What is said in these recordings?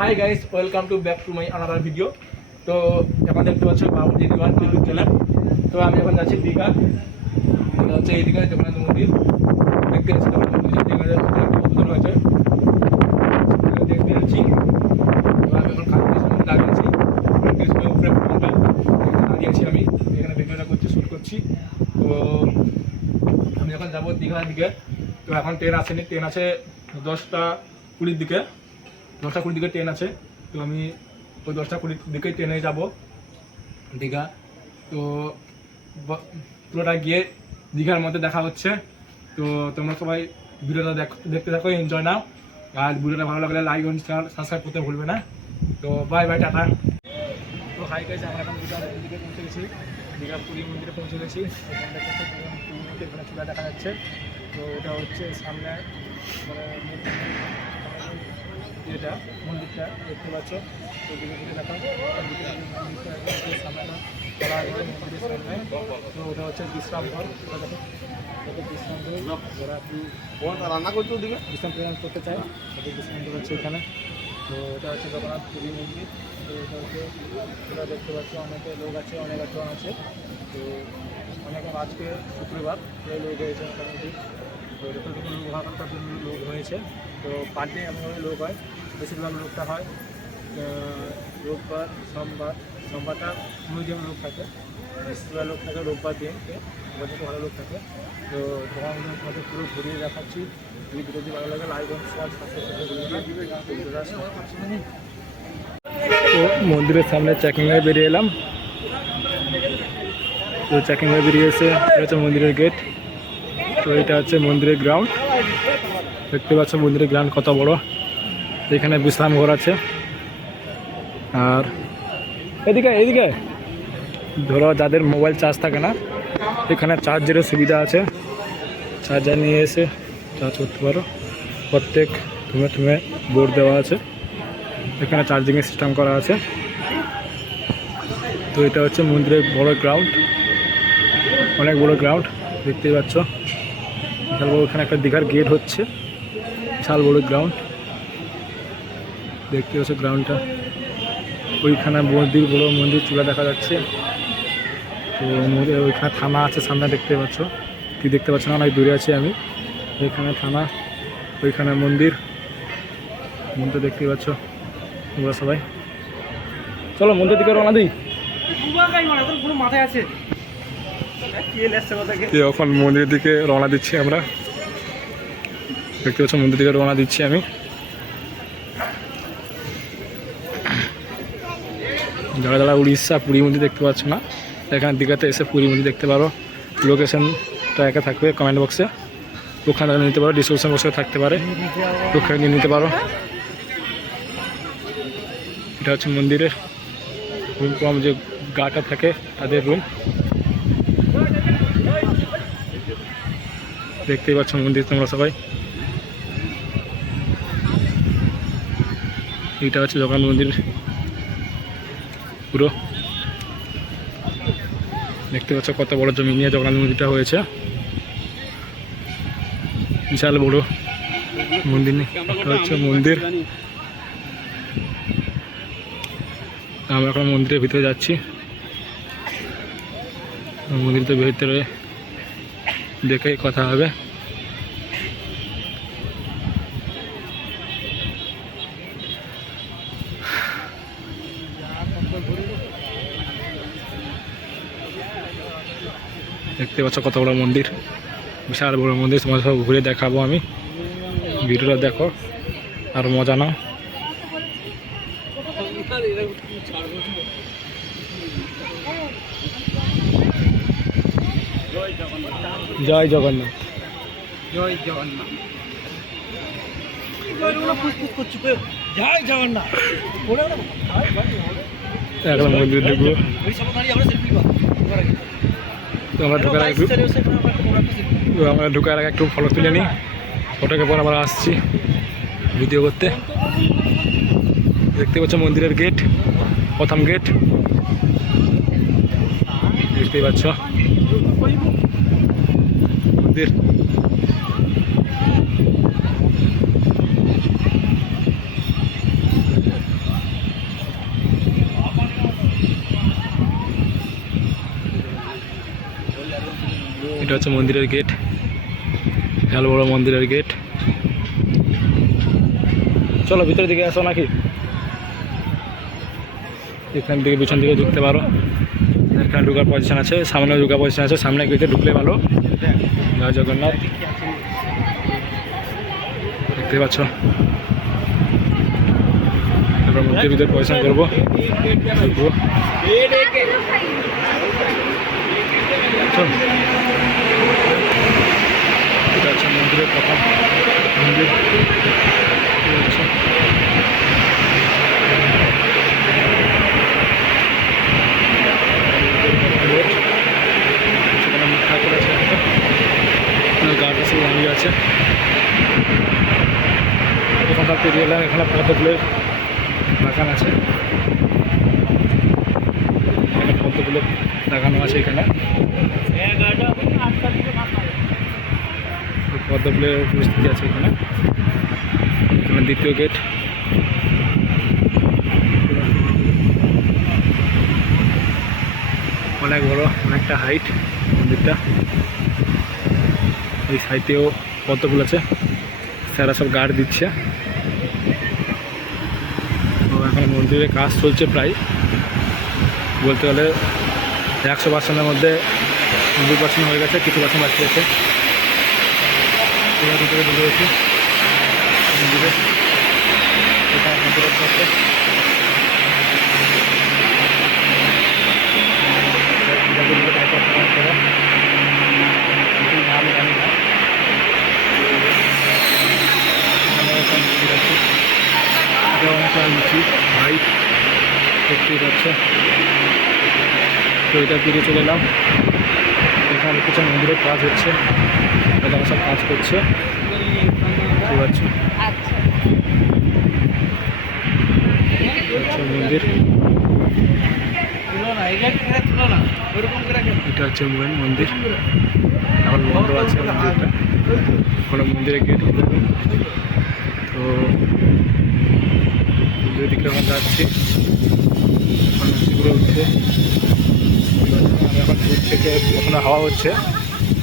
Hi guys, welcome to back to my another video. তো এখন দেখতে পাচ্ছ বাবুজি দিওয়ান ইউটিউব চ্যানেল। তো আমি এখন যাচ্ছি দীঘা। হচ্ছে এই দীঘায় জগন্নাথ মন্দির দেখতে যাচ্ছি। জগন্নাথ মন্দির দীঘার উদ্বোধন হয়েছে, দেখতে যাচ্ছি। আমি এখন কালকে সময় দাঁড়িয়েছি, উপরে ফোনটা দাঁড়িয়েছি। আমি এখানে ভিডিওটা করছি, শ্যুট করছি। তো আমি এখন যাবো দীঘার দিকে। তো এখন ট্রেন আসেনি, ট্রেন আছে 10টা 20 দিকে। 10টা 20 দিকে ট্রেন আছে। তো আমি ওই 10টা 20 দিকে ট্রেনে যাব দীঘা। তো পুরোটা গিয়ে দীঘার মধ্যে দেখা হচ্ছে। তো তোমরা সবাই ভিডিওটা দেখতে থাকো, এনজয় নাও। আর ভিডিওটা ভালো লাগলে লাইক এবং সাবস্ক্রাইব করতে ভুলবে না। তো বাই বাই, টাটা। তো হাই গাইস, আমরা এখন দীঘার দিকে পৌঁছে গেছি। দীঘা পুরী মন্দিরে পৌঁছে গেছি। এখানে চূড়া দেখা যাচ্ছে। তো এটা হচ্ছে সামনে মানে যেটা মন্দিরটা দেখতে পাচ্ছ। তো দিকে দিকে দেখা মন্দিরটা সামনে করা হয় মন্দিরের সামনে। তো ওটা হচ্ছে বিশ্রাম ঘর। ওটা দেখো, বিশ্রাম ঘর। যারা রান্না করতে ওদিকে বিশ্রাম প্রদান করতে চায় তাদের বিশ্রাম ঘর হচ্ছে এখানে। তো এটা হচ্ছে জগন্নাথ পুরী মন্দির। তো এটা হচ্ছে ওরা দেখতে পাচ্ছ অনেকে লোক আছে, অনেক জন আছে। তো অনেকে আজকে শুক্রবার লোক হয়েছে মোটামুটি। তো যতটুকু লোক হওয়ার তার জন্য লোক হয়েছে। তো পার ডে এমনভাবে লোক হয়, বেশিরভাগ লোকটা হয় রোববার সোমবারটা মিউজিয়াম লোক থাকে, বেশিরভাগ লোক থাকে রোববার দিনকে, ওখানে ভালো লোক থাকে। তো তোমার মধ্যে পুরো ঘুরিয়ে দেখাচ্ছি। যদি ভিডিওটি ভালো লাগে লাইক এবং শেয়ার সাবস্ক্রাইব। তো মন্দিরের সামনে চেকিং হয়ে বেরিয়ে এলাম। তো চেকিং হয়ে বেরিয়ে এসে এটা হচ্ছে মন্দিরের গেট। তো এটা হচ্ছে মন্দিরের গ্রাউন্ড। দেখতে পাচ্ছ মন্দিরের গ্রাউন্ড কত বড়। এখানে বিশ্রাম ঘর আছে। আর এদিকে ধরো যাদের মোবাইল চার্জ থাকে না, এখানে চার্জেরও সুবিধা আছে। চার্জার নিয়ে এসে চার্জ করতে পারো। প্রত্যেক থুমে বোর্ড দেওয়া আছে, এখানে চার্জিংয়ের সিস্টেম করা আছে। তো এটা হচ্ছে মন্দিরের বড় গ্রাউন্ড, অনেক বড় গ্রাউন্ড দেখতেই পাচ্ছ। বিশাল বড় এখানে একটা দীঘার গেট হচ্ছে, বিশাল বড় গ্রাউন্ড দেখতে পাচ্ছ। গ্রাউন্ডটা ওইখানে বড় মন্দির চূড়া দেখা যাচ্ছে। তো ওইখানে থানা আছে সামনে দেখতে পাচ্ছ, কি দেখতে পাচ্ছ না, অনেক দূরে আছি আমি। ওইখানে থানা, ওইখানে মন্দির দেখতে পাচ্ছ। তোমরা সবাই চলো মন্দির দিকে রওনা দিই। এখন মন্দিরের দিকে রওনা দিচ্ছি আমরা। দেখতে পাচ্ছ মন্দির দিকে রওনা দিচ্ছি আমি। যারা যারা উড়িষ্যা পুরী মন্দির দেখতে পাচ্ছ না, এখানে দীঘাতে এসে পুরী মন্দির দেখতে পারো। লোকেশনটা একা থাকবে কমেন্ট বক্সে, ওখানে নিতে পারো, ডিসক্রিপশন বক্সে থাকতে পারে, ওখানে নিয়ে নিতে পারো। এটা হচ্ছে মন্দিরের রুম, যে গাটা থাকে তাদের রুম। দেখতেই পাচ্ছ মন্দির তোমরা সবাই। এটা হচ্ছে জগন্নাথ মন্দির পুরো। দেখতে পাচ্ছ কত বড় জমি নিয়ে জগন্নাথ মন্দিরটা হয়েছে, বিশাল বড় মন্দির। এটা হচ্ছে মন্দির। আমরা এখন মন্দিরের ভিতরে যাচ্ছি। মন্দিরের ভিতরে দেখে কথা হবে। দেখতে পাচ্ছ কত বড় মন্দির, বিশাল বড় মন্দির। তোমার সব ঘুরে দেখাবো আমি, ভিডিওটা দেখো আর মজা নাও। জয় জগন্নাথ, জয় জগন্নাথ, জয় জগন্নাথ। এখন মন্দির ঢুকবো। আমরা ঢুকার আগে একটু ফটো তুলে নিই, ফটোকে পর আমরা আসছি ভিডিও করতে। দেখতে পাচ্ছ মন্দিরের গেট, প্রথম গেট দেখতেই পাচ্ছ মন্দির। এটা হচ্ছে মন্দিরের গেট, বিশাল বড় মন্দিরের গেট। চলো ভিতরের দিকে আসো নাকি, এখান থেকে পিছন দিকে ঢুকতে পারো। এখানে ঢুকার পজিশন আছে, সামনে ঢুকার পজিশন আছে, সামনে গেটে ঢুকলে ভালো। জয় জগন্নাথ, দেখতে পাচ্ছ। এবার মন্দিরের ভিতরে পজিশন করবো, ঢুকবো। এটা হচ্ছে মন্দিরের প্রথম মন্দির। গার্ড আছে, দাঁড়িয়ে আছে। ওখানকার পেরিয়ে এলাম, এখানে পদ্মফুলের বাগান আছে, এখানে পদ্মফুলের লাগানো আছে। এখানে পদ্মফুলের পরিস্থিতি আছে। এখানে এখানে দ্বিতীয় গেট। অনেক বড়, অনেকটা হাইট মন্দিরটা। এই সাইডেও পদ্মফুল আছে, স্যারা সব গার্ড দিচ্ছে। তো এখন মন্দিরে কাজ চলছে প্রায়, বলতে গেলে 100% মধ্যে 2% হয়ে গেছে, কিছু পার্সেন্ট বাকি আছে। ভিতরে ঢুকে গেছি মন্দিরে, হাইট দেখতেই পাচ্ছ। তো এটার দিকে চলে এলাম, এখানে কিছু মন্দিরের কাজ হচ্ছে, তারা সব কাজ করছে, দেখতে পাচ্ছ। মন্দির এটা হচ্ছে মেন মন্দির, এখন বন্ধ আছে মন্দিরটা, কোনো মন্দিরে গেট খুলে। তো মন্দিরের দিকে আমরা যাচ্ছি, এখন ঘুরে উঠছে। আমি এখন দূর থেকে, ওখানে হাওয়া হচ্ছে,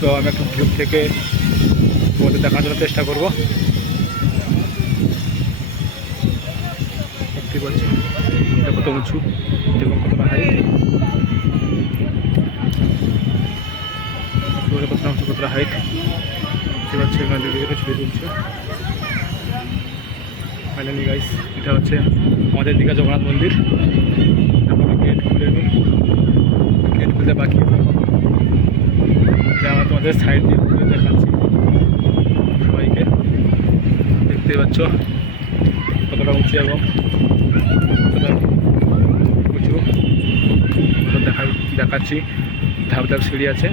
তো আমি একটু দূর থেকে ওদের দেখার জন্য চেষ্টা করবো। দেখতে পাচ্ছি এটা কত উঁচু, দেখুন কতটা হাইট, কতটা উঁচু, কতটা হাইট দেখতে পাচ্ছি। এখানে দিকে ছবি তুলছে। ফাইনালি গাইস, এটা হচ্ছে আমাদের দীঘা জগন্নাথ মন্দির। তারপরে গেট খুলে নিই, গেট খুলতে বাকি আছে। এটা আমরা তোমাদের সাইড দিয়ে ঘুরে দেখাচ্ছি সবাইকে, দেখতে পাচ্ছ কতটা উঁচু এবং কতটা উঁচু দেখাচ্ছি। ধাপ ধাপ সিঁড়ি আছে,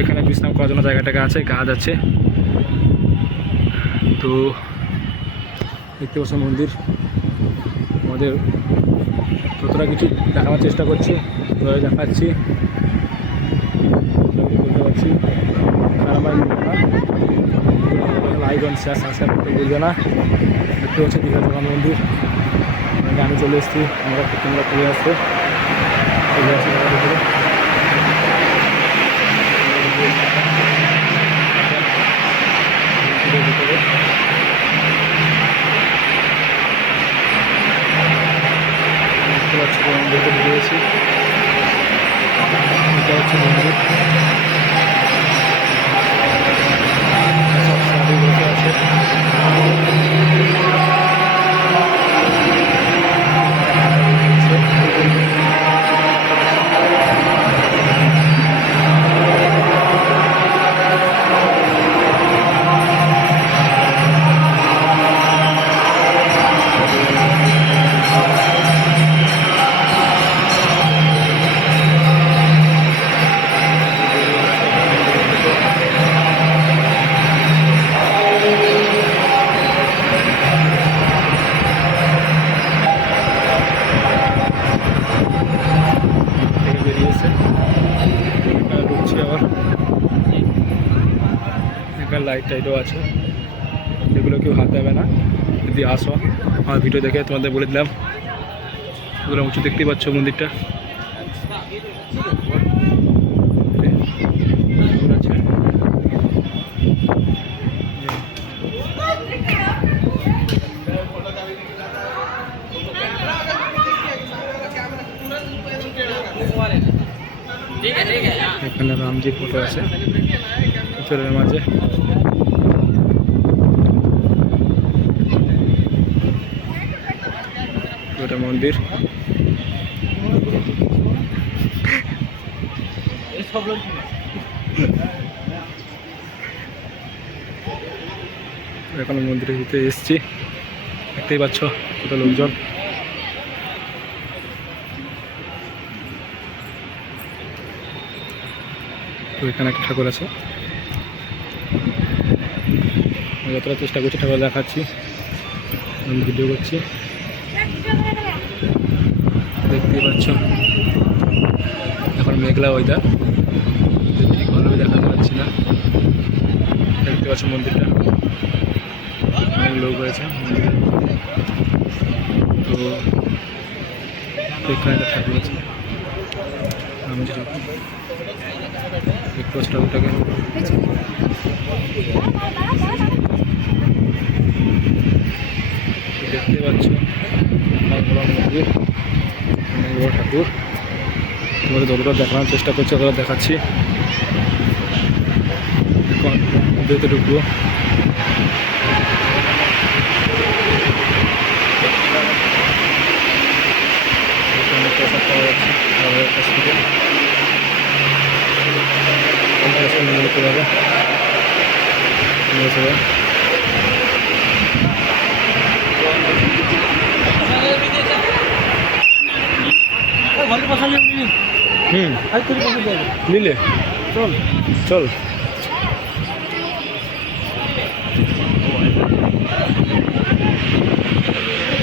এখানে বিশ্রাম করার জন্য জায়গাটাকে আছে, গাছ আছে। তো দেখতে পাচ্ছ মন্দির, আমাদের যতটা কিছু দেখানোর চেষ্টা করছি দেখাচ্ছি, বলতে পারছি। আর আমার লাইক অ্যান্ড শেয়ার সাবস্ক্রাইব করতে ভুলবে না। দেখতে পাচ্ছি দীঘা জগন্নাথ মন্দির, আমি চলে এসেছি, আমরা তোমরা চলে আসতে চলে আসি। মন্দিরকে ঢুকেছি, এটা হচ্ছে মন্দির। আছে লাইট টাইটও আছে, এগুলো কেউ হাত দেবে না যদি আসো। আমার ভিডিও দেখে তোমাদের বলে দিলাম, এগুলো উঁচু দেখতেই পাচ্ছ মন্দিরটা। এখানে রামজি ফটো আছে পিছনের মাঝে। ওটা মন্দির। এখন মন্দিরের ভিতরে এসছি, দেখতেই পাচ্ছ কত লোকজন। তো এখানে একটা ঠাকুর আছে, যতটা চেষ্টা করছি ঠাকুর দেখাচ্ছি, আমি ভিডিও করছি, দেখতেই পাচ্ছ। এখন মেঘলা ওয়েদার, ঠিক ভালোভাবে দেখাতে পারছি না। দেখতে পাচ্ছ মন্দিরটা, অনেক লোক হয়েছে মন্দিরে। তো এখানে একটা ঠাকুর আছে, আমি যে ঠাকুর দেখতে পাচ্ছি ঠাকুরটাকে। দেখতে পাচ্ছ অনেক বড় মন্দির, অনেক বড় ঠাকুর। তোমাদের যতটা দেখানোর চেষ্টা করছি ততটা দেখাচ্ছি। মন্দিরে ঢুকবো, প্রসাদ পাওয়া যাচ্ছে আমাদের কাছ থেকে। নিতে পারবে নিলে চল চল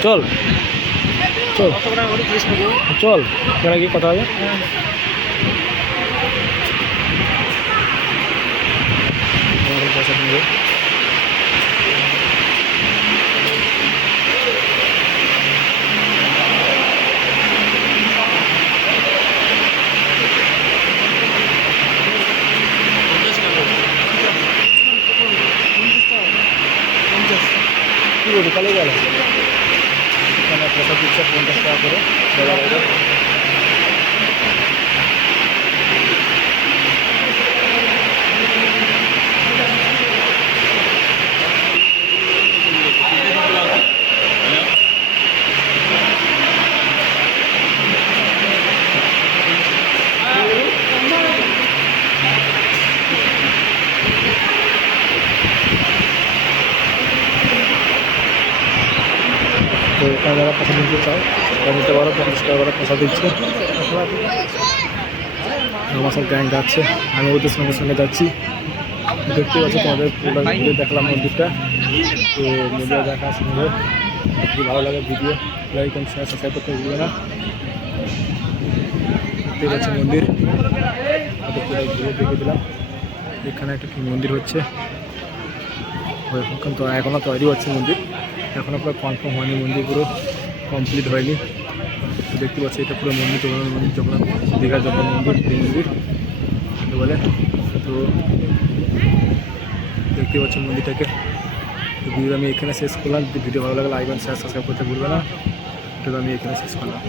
চল চল চল এখানে কি কথা হবে। পয়সা নেবে কি বলি কালে গেল। এখানে পয়সা দিচ্ছে 50 টাকা করে। তো এখানে যারা পয়সা দিতে চাও তারা নিতে পারো, 50 টাকা করে পয়সা দিচ্ছে। আমার সব গ্যাং যাচ্ছে, আমি ওদের সঙ্গে সঙ্গে যাচ্ছি। দেখতে পাচ্ছি তোমাদের পুরো দেখলাম মন্দিরটা। তো মন্দির দেখার সঙ্গে যদি ভালো লাগে ভিডিও লাইক এবং শেয়ার সাবস্ক্রাইব করতে ভুলবে না। দেখতে পাচ্ছি মন্দির, পুরো ঘুরে দেখে দিলাম। এখানে একটা কি মন্দির হচ্ছে, এখনও তৈরি হচ্ছে মন্দির, এখনও পুরো কনফার্ম হয়নি, মন্দির পুরো কমপ্লিট হয়নি। তো দেখতে পাচ্ছি এটা পুরো মন্দির, জগন্নাথ মন্দির, জগন্নাথ দীঘার জগন্নাথ মন্দির, এই মন্দির বলে। তো দেখতে পাচ্ছি মন্দিরটাকে। তো ভিডিও আমি এখানে শেষ করলাম। যদি ভিডিও ভালো লাগে লাইক এবং শেয়ার সাবস্ক্রাইব করতে ভুলবে না। তো আমি এখানে শেষ করলাম।